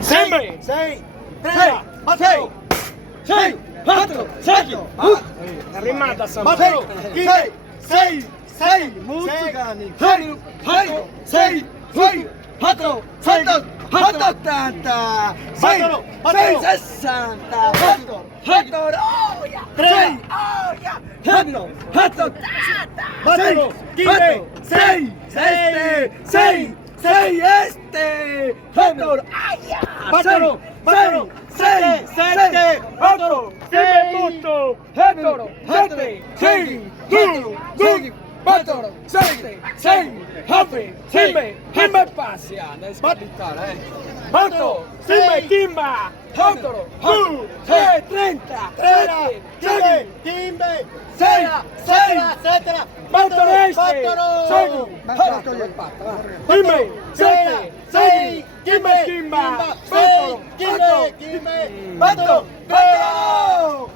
Sempre! 6, 3, 6, 6, 4, 6, È rimata sta 4, 6, 6, Muzzicani, 6, 6, 6, 4, 80, 6, 60, 4, 3, 4, 6, 6, 6, este, 4, 4, 6, 7, 8, 8, 7, 6, 2, 4, 6, 6, Sempre! Sempre passia! Devi scattare, 8! Sempre timba! 8, 2, 3, 30, 7, timbe, 6, 7, 4 resti! 7! 6, Timba! 6, 4, 4,